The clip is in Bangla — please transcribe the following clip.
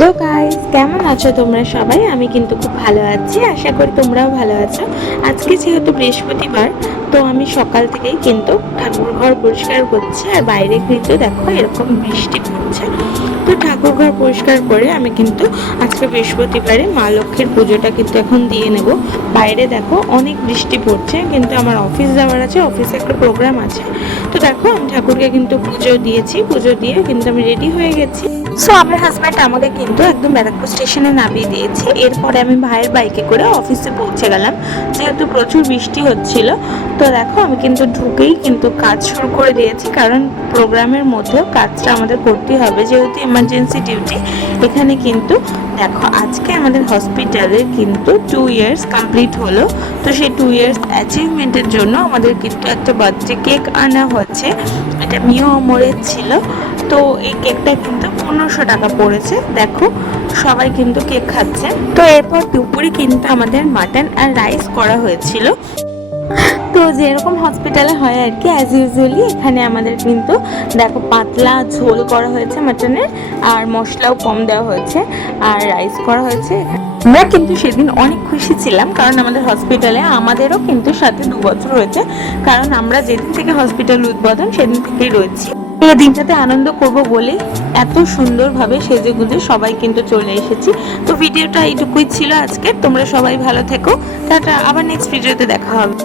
হ্যালো গাইস কেমন আছো তোমরা সবাই? আমি কিন্তু খুব ভালো আছি, আশা করি তোমরাও ভালো আছো। আজকে যেহেতু বৃহস্পতিবার, তো আমি সকাল থেকেই কিন্তু ঠাকুর ঘর পরিষ্কার করছি, আর বাইরে কিন্তু দেখো এরকম বৃষ্টি পড়ছে। তো ঠাকুর ঘর পরিষ্কার করে আমি কিন্তু আজকে বৃহস্পতিবারে মা লক্ষ্মীর পুজোটা কিন্তু এখন দিয়ে নেব। বাইরে দেখো অনেক বৃষ্টি পড়ছে, কিন্তু আমার অফিস যাওয়ার আছে অফিসে একটা প্রোগ্রাম আছে। তো দেখো, আমি ঠাকুরকে কিন্তু পুজো দিয়েছি, পুজো দিয়ে কিন্তু আমি রেডি হয়ে গেছি। সো আমার হাজব্যান্ড আমাকে কিন্তু একদম ব্যারাকপুর স্টেশনে নামিয়ে দিয়েছে। এরপরে আমি ভাইয়ের বাইকে করে অফিসে পৌঁছে গেলাম। যেহেতু প্রচুর বৃষ্টি হচ্ছিল, তো দেখো, আমি কিন্তু ঢুকেই কিন্তু কাজ শুরু করে দিয়েছি। কারণ প্রোগ্রামের মধ্যেও কাজটা আমাদের করতেই হবে। যেহেতু ইমার্জেন্সি ডিউটি এখানে কিন্তু দেখো, আজকে আমাদের হসপিটালের কিন্তু টু ইয়ার্স কমপ্লিট হলো। তো সেই টু ইয়ার্স অ্যাচিভমেন্টের জন্য আমাদের কিন্তু একটা বার্থডে কেক আনা হচ্ছে এটা মিও অমরের ছিল। তো এই কেকটা কিন্তু পনেরোশো টাকা পড়েছে। দেখো, সবাই কিন্তু কেক খাচ্ছে। তো এরপর দুপুরে কিন্তু আমাদের মাটন আর রাইস করা হয়েছিল। যেরকম হসপিটালে হয় আর কি অ্যাজ ইউজুয়ালি এখানে আমাদের কিন্তু দেখো পাতলা ঝোল করা হয়েছে মাটনের আর মশলাও কম দেওয়া হয়েছে, আর রাইস করা হয়েছে। আমরা কিন্তু সেদিন অনেক খুশি ছিলাম, কারণ আমাদের হসপিটালে আমাদেরও কিন্তু সাথে দু বছর হয়েছে কারণ আমরা যেদিন থেকে হসপিটাল উদ্বোধন সেদিন থেকেই রয়েছি। এই দিনটাতে আনন্দ করব বলে এত সুন্দরভাবে সেজে গুজে সবাই কিন্তু চলে এসেছি। তো ভিডিওটা এইটুকুই ছিল আজকে তোমরা সবাই ভালো থেকো, টাটা, আবার নেক্সট ভিডিওতে দেখা হবে।